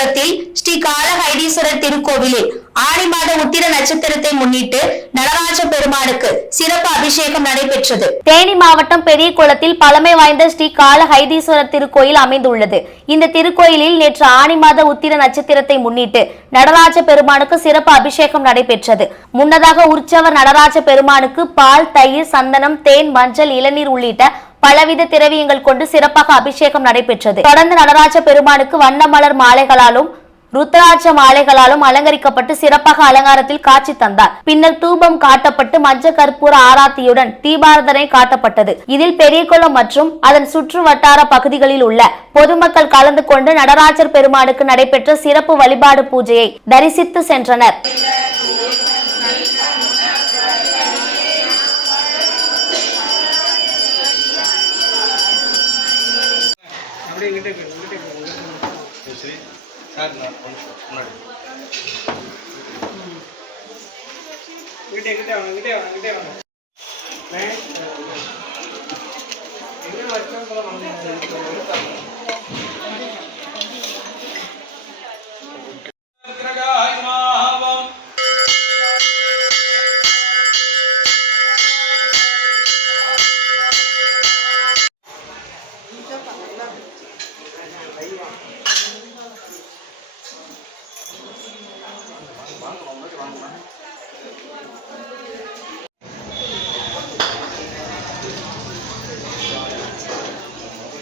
குளத்தில் ஸ்ரீ காலஹைதீஸ்வரர் திருக்கோவிலில் ஆடி மாத உத்திர நட்சத்திரத்தை முன்னிட்டு நடராஜ பெருமானுக்கு சிறப்பு அபிஷேகம் நடைபெற்றது. தேனி மாவட்டம் பெரிய குளத்தில் பழமை வாய்ந்த ஸ்ரீ காலஹைதீஸ்வரர் திருக்கோயில் அமைந்துள்ளது. இந்த திருக்கோயிலில் நேற்று ஆடி மாத உத்திர நட்சத்திரத்தை முன்னிட்டு நடராஜ பெருமானுக்கு சிறப்பு அபிஷேகம் நடைபெற்றது. முன்னதாக உற்சவர் நடராஜ பெருமானுக்கு பால், தயிர், சந்தனம், தேன், மஞ்சள், இளநீர் உள்ளிட்ட பலவித திரவியங்கள் கொண்டு சிறப்பாக அபிஷேகம் நடைபெற்றது. தொடர்ந்து நடராஜ பெருமானுக்கு வண்ண மலர் மாலைகளாலும் ருத்ராட்ச மாலைகளாலும் அலங்கரிக்கப்பட்டு சிறப்பாக அலங்காரத்தில் காட்சி தந்தார். பின்னர் தூபம் காட்டப்பட்டு மஞ்ச கற்பூர ஆராத்தியுடன் தீபாரதனை காட்டப்பட்டது. இதில் பெரியகுளம் மற்றும் அதன் சுற்று வட்டார பகுதிகளில் உள்ள பொதுமக்கள் கலந்து கொண்டு நடராஜர் பெருமானுக்கு நடைபெற்ற சிறப்பு வழிபாடு பூஜையை தரிசித்து சென்றனர்.